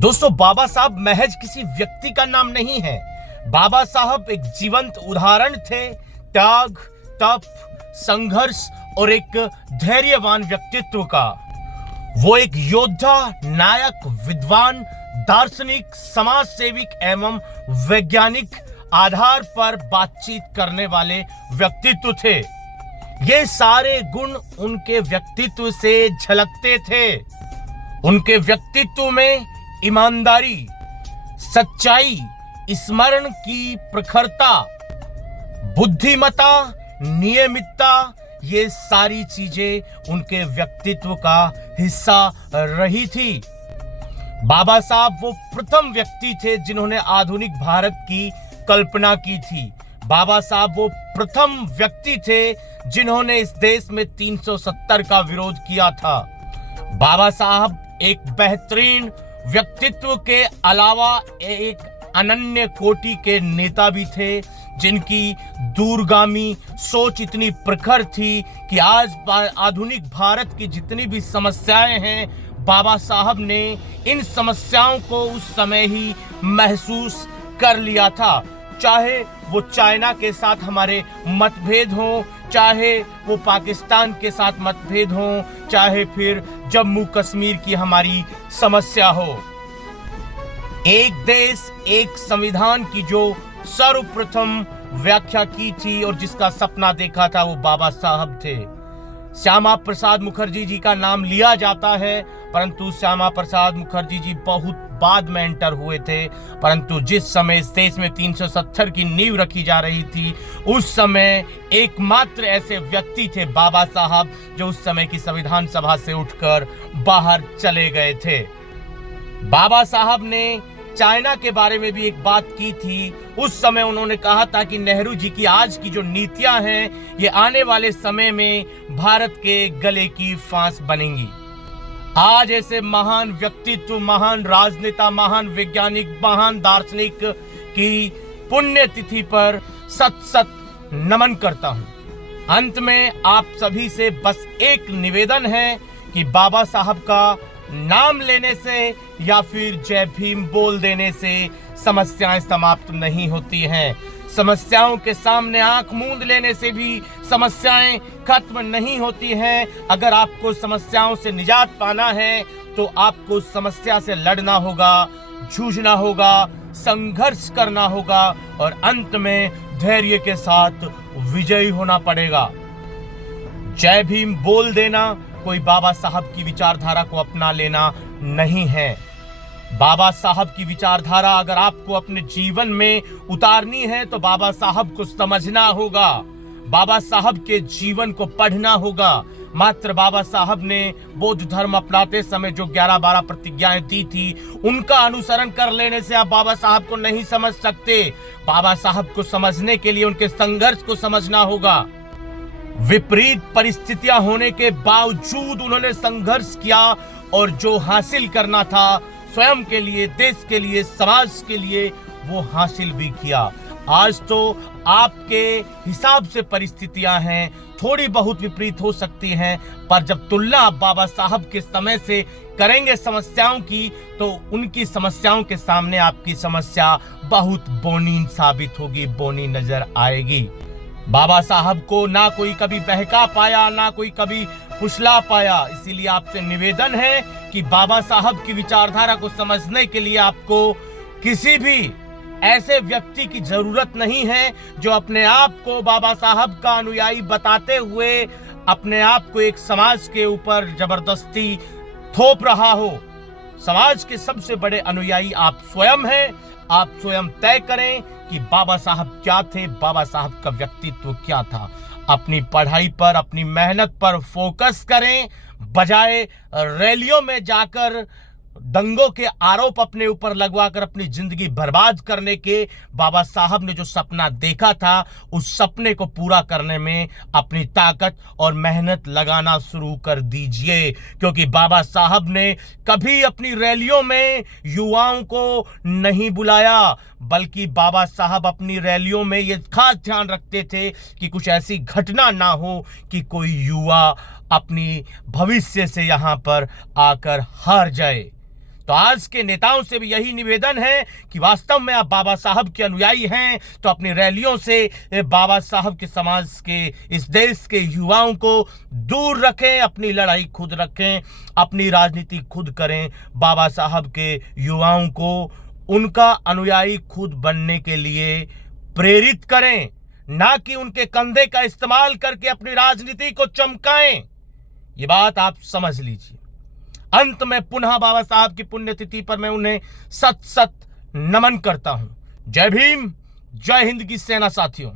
दोस्तों, बाबा साहब महज किसी व्यक्ति का नाम नहीं है। बाबा साहब एक जीवंत उदाहरण थे त्याग, तप, संघर्ष और एक धैर्यवान व्यक्तित्व का। वो एक योद्धा, नायक, विद्वान, दार्शनिक, समाज सेविक एवं वैज्ञानिक आधार पर बातचीत करने वाले व्यक्तित्व थे। ये सारे गुण उनके व्यक्तित्व से झलकते थे। उनके व्यक्तित्व में ईमानदारी, सच्चाई, स्मरण की प्रखरता, बुद्धिमत्ता, नियमितता, ये सारी चीजें उनके व्यक्तित्व का हिस्सा रही थी। बाबा साहब वो प्रथम व्यक्ति थे जिन्होंने आधुनिक भारत की कल्पना की थी। बाबा साहब वो प्रथम व्यक्ति थे जिन्होंने इस देश में 370 का विरोध किया था। बाबा साहब एक बेहतरीन व्यक्तित्व के अलावा एक अनन्य कोटि के नेता भी थे, जिनकी दूरगामी सोच इतनी प्रखर थी कि आज आधुनिक भारत की जितनी भी समस्याएं हैं, बाबा साहब ने इन समस्याओं को उस समय ही महसूस कर लिया था। चाहे वो चाइना के साथ हमारे मतभेद हों, चाहे वो पाकिस्तान के साथ मतभेद हों, चाहे फिर जम्मू कश्मीर की हमारी समस्या हो। एक देश एक संविधान की जो सर्वप्रथम व्याख्या की थी और जिसका सपना देखा था, वो बाबा साहब थे। श्यामा प्रसाद मुखर्जी जी का नाम लिया जाता है, परंतु श्यामा प्रसाद मुखर्जी जी बहुत बाद में एंटर हुए थे। परंतु जिस समय इस देश में 370 की नींव रखी जा रही थी, उस समय एकमात्र ऐसे व्यक्ति थे बाबा साहब, जो उस समय की संविधान सभा से उठकर बाहर चले गए थे। बाबा साहब ने चाइना के बारे में भी एक बात की थी। उस समय उन्होंने कहा था कि नेहरू जी की आज की जो नीतियां हैं, ये आने वाले समय में भारत के गले की फांस बनेंगी। आज ऐसे महान व्यक्तित्व, महान राजनेता, महान वैज्ञानिक, महान दार्शनिक की पुण्यतिथि पर सत सत नमन करता हूं। अंत में आप सभी से बस एक निवेदन है कि बाबा साहब का नाम लेने से या फिर जय भीम बोल देने से समस्याएं समाप्त नहीं होती हैं। समस्याओं के सामने आंख मूंद लेने से भी समस्याएं खत्म नहीं होती हैं। अगर आपको समस्याओं से निजात पाना है तो आपको समस्या से लड़ना होगा, जूझना होगा, संघर्ष करना होगा और अंत में धैर्य के साथ विजयी होना पड़ेगा। जय भीम बोल देना कोई बाबा साहब की विचारधारा को अपना लेना नहीं है। बाबा साहब की विचारधारा अगर आपको अपने जीवन में उतारनी है तो बाबा साहब को समझना होगा, बाबा साहब के जीवन को पढ़ना होगा। मात्र बाबा साहब ने बौद्ध धर्म अपनाते समय जो 11-12 प्रतिज्ञाएं दी थी, उनका अनुसरण कर लेने से आप बाबा साहब को नहीं समझ सकते। बाबा साहब को समझने के लिए उनके संघर्ष को समझना होगा। विपरीत परिस्थितियां होने के बावजूद उन्होंने संघर्ष किया और जो हासिल करना था स्वयं के लिए, देश के लिए, समाज के लिए, वो हासिल भी किया। आज तो आपके हिसाब से परिस्थितियां हैं, थोड़ी बहुत विपरीत हो सकती हैं, पर जब तुलना आप बाबा साहब के समय से करेंगे समस्याओं की, तो उनकी समस्याओं के सामने आपकी समस्या बहुत बोनी साबित होगी, बोनी नजर आएगी। बाबा साहब को ना कोई कभी बहका पाया, ना कोई कभी फुसला पाया। इसीलिए आपसे निवेदन है कि बाबा साहब की विचारधारा को समझने के लिए आपको किसी भी ऐसे व्यक्ति की जरूरत नहीं है जो अपने आप को बाबा साहब का अनुयायी बताते हुए अपने आप को एक समाज के ऊपर जबरदस्ती थोप रहा हो। समाज के सबसे बड़े अनुयायी आप स्वयं हैं। आप स्वयं तय करें कि बाबा साहब क्या थे, बाबा साहब का व्यक्तित्व क्या था। अपनी पढ़ाई पर, अपनी मेहनत पर फोकस करें, बजाय रैलियों में जाकर दंगों के आरोप अपने ऊपर लगवाकर अपनी जिंदगी बर्बाद करने के। बाबा साहब ने जो सपना देखा था, उस सपने को पूरा करने में अपनी ताकत और मेहनत लगाना शुरू कर दीजिए, क्योंकि बाबा साहब ने कभी अपनी रैलियों में युवाओं को नहीं बुलाया, बल्कि बाबा साहब अपनी रैलियों में ये खास ध्यान रखते थे कि कुछ ऐसी घटना ना हो कि कोई युवा अपनी भविष्य से यहाँ पर आकर हार जाए। तो आज के नेताओं से भी यही निवेदन है कि वास्तव में आप बाबा साहब के अनुयायी हैं तो अपनी रैलियों से बाबा साहब के समाज के, इस देश के युवाओं को दूर रखें, अपनी लड़ाई खुद रखें, अपनी राजनीति खुद करें। बाबा साहब के युवाओं को उनका अनुयायी खुद बनने के लिए प्रेरित करें, ना कि उनके कंधे का इस्तेमाल करके अपनी राजनीति को चमकाएं। ये बात आप समझ लीजिए। अंत में पुनः बाबा साहब की पुण्यतिथि पर मैं उन्हें सत सत नमन करता हूं। जय भीम, जय हिंद की सेना साथियों।